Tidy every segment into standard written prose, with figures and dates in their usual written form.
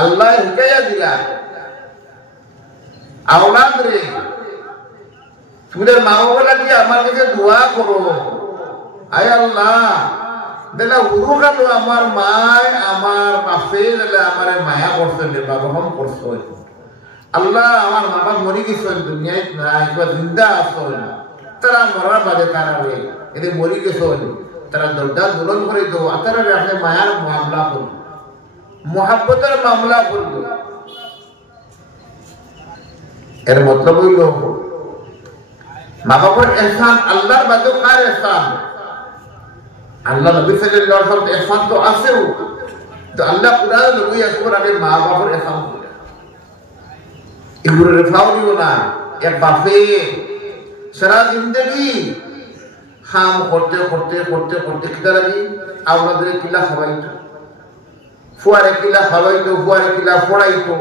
আল্লাহ হুকাইয়া দিলা আওলাদ রে তোমাদের মা বাবা লাগিয়ে আমার কাছে দোয়া করো, আয় আল্লাহ দিলা হুরু কালো আমার মায় আমার বাপে দিলা আমার মায়া করছে বা রহম করছে। আল্লাহ আমার মা বাপ মরি গেছেন দুনিয়ায় নাই বা জিন্দা আসল তারা মরার বাদে তারা এদের মরি গেছেন তারা দরজা দুলন করে দো তারা আপনি মায়ার মামলা করল মোহাব্বতের মামলা করল। এর মতলব হইল মা বাবার এহসান আল্লাহর বাদেও কার এহসান? আল্লাহ নবী সাল্লাল্লাহু আলাইহি ওয়াসাল্লাম এহসান তো আছেও, তো আল্লাহ কুরআনে নবী আসবার আগে মা বাবার এহসান করে এগুলো রেফাউলিও না। এক বাপে সারা জিন্দগি হাম করতে করতে করতে করতে কিতা লাগি আওলাদের কিলা খাওয়াইতো, ফুয়ারে কিলা খাওয়াইতো, ফুয়ারে কিলা পড়াইতো,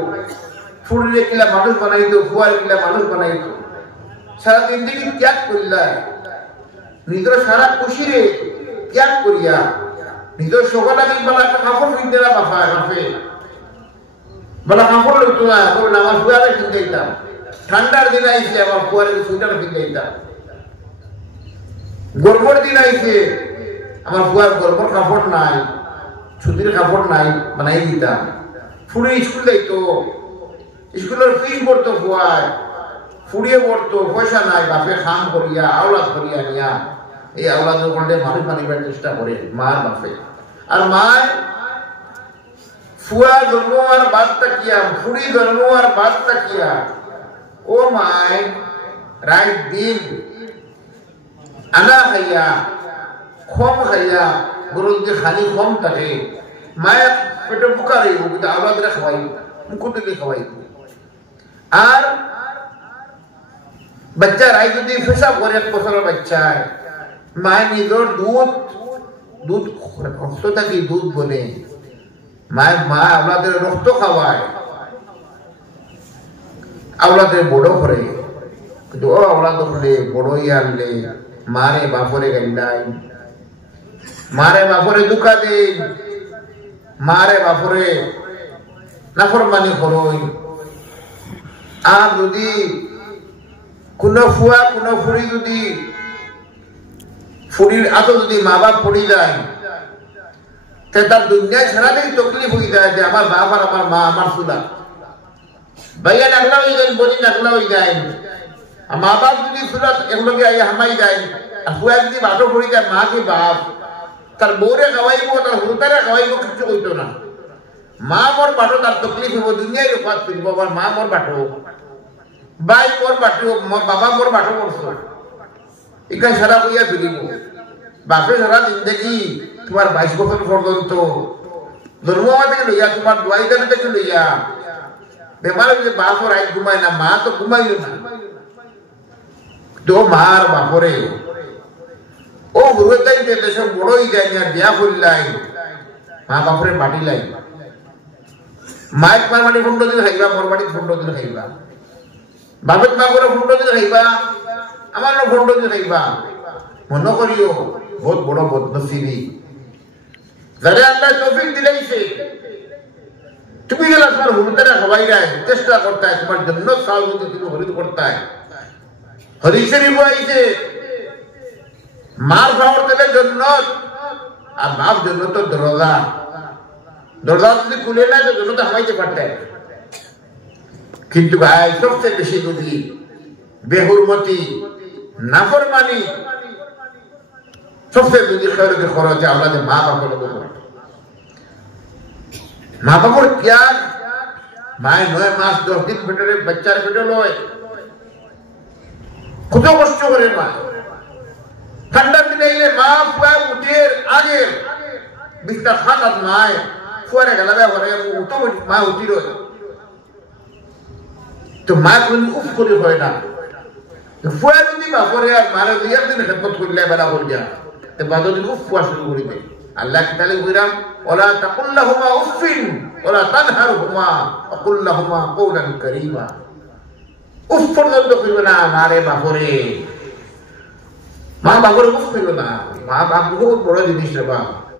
ফুড়িরে কিলা মানুষ বানাইতো, ফুয়ারে কিলা মানুষ বানাইতো। সারা জিন্দগি ত্যাগ করিলা নিজের সারা খুশিরে ত্যাগ করিয়া নিজের সকালে বেলা একটা কাপড় কিনতে না বাপায় বাপে বেলা কাপড় লইতো না, আমার ফুয়ারে কিনতে দিতাম। ঠান্ডার দিন আইছে আমার ফুয়ারে সুইটার কিনতে দিতাম। গরমের দিন আইছে আমার ফুয়ার গরমের কাপড় নাই, ছুটির কাপড় নাই, বানাই দিতাম। ফুড়ে স্কুল যাইতো, স্কুলের ফিস পড়তো ফুয়ায়, ফুড়িয়ে পড়তো, পয়সা নাই, বাপে খাম করিয়া আওলাদ করিয়া নিয়া এই আওলাদের কন্টে মানুষ বানিবার চেষ্টা করে মার বাপে। আর মায় ফুয়া জন্ম আর বাদ তাকিয়া, ফুড়ি জন্ম আর বাদ তাকিয়া ও মায় রাত দিন আনা খাইয়া খম খাইয়া গরুর যে খালি খম থাকে মায়ের পেটে বুকা রইব, কিন্তু আওলাদরা খাওয়াইব, মুখো থেকে খাওয়াইব। আর বাচ্চা রাই যদি পেশাব করে এক বছরের বাচ্চায় মায়ের নিজের দুধ দুধ রক্ত থাকি দুধ বলে মায়ের মা আওলাদের রক্ত খাওয়ায়, আওলাদের বড় করে। কিন্তু ও আওলাদ হলে বড়ই আনলে মারে বাপরে গাইলাই, মারে বাপরে দুঃখা দেই, মারে বাপরে নাফরমানি করই। আর যদি কোন ফুয়া কোন ফুড়ি যদি ফুড়ির আতো যদি মা বাপ পড়ি যায় তার দুনিয়ায় সারাদিন তকলিফ হয়ে যায় যে আমার বাপ আর আমার মা আমার সুদা ভাইয়া নাগলা হয়ে যায়, বলি নাগলা হয়ে যায়। মা বাপ যদি সুরাত একলগে আই হামাই যায়, আর ফুয়া যদি বাটো পড়ি যায় মা কি বাপ তার বউরে খাওয়াইব, তার হুতারে খাওয়াইব, কিছু কইতো না। মা মোর বাটো তার তকলিফ হইব, দুনিয়ায় রূপাত ফিরব। আবার মা মোর বাটো, ভাই মোর বাটো, বাবা মোর বাটো করছো, এখানে সারা কইয়া ফিরিব। বাপে সারা জিন্দগি তোমার 22 বছর পর্যন্ত জন্ম থেকে লইয়া তোমার দোয়াই দানে থেকে লইয়া বেমার যে বাপ রাত ঘুমায় না, মা তো ঘুমাইল না। তো মার বাপরে ও গুরুতাই দেশ বড়ই যায় না, বিয়া করিলাই মা বাপরে বাটিলাই। মায়ের তোমার বাড়ি 15 দিন খাইবা, মোর বাড়ি 15 দিন খাইবা, বাপের মা করে 15 দিন খাইবা, আমার 15 দিন খাইবা। মনে করিও বহুত বড় বদনসিবি যারে আল্লাহ তৌফিক দিলাইছে। তুমি গেলা তোমার হুলতারা সবাই যায় চেষ্টা করতে হয় তোমার জন্য সাল যদি তুমি হরিদ করতে হয়। হরিষের আইছে মার খাওয়ার দিলে জন্নত, আর বাপ জন্য তো দরজা, দরজা যদি খুলে না তো জন্য তো হামাইতে পারতে। কিন্তু ভাই সবচেয়ে বেশি যদি বেহুরমতি নাফরমানি সবচেয়ে যদি খেয়ে খরচ আমাদের মা বাপের উপর। মা বাপর ত্যাগ, মায়ের 9 মাস 10 দিন পেটে বাচ্চার পেটে লয়, কত কষ্ট করে মা। ঠান্ডার দিনে এলে মা ফুয়া উঠের আগে বিস্তার খাত মায় ফুয়ারে গেলাবে ঘরে উঠো মা উঠি রয়। তো মা কোন উফ করে হয় না, ফুয়া যদি বাপরে আর মারে 2 দিন খেদমত করলে বেলা করে যা বাদ দিন উফ ফুয়া শুরু করে দেয়। আল্লাহ কি তাহলে বললাম ওলা তাকুল্লাহুমা উফিন ওলা তানহারহুমা ওয়াকুল্লাহুমা কওলান কারীমা। উফ পর্যন্ত কইবে না মারে বাপরে, মা বাপরে উফ কইবে না। মা বাপ বহুত বড় জিনিস রে বাপ।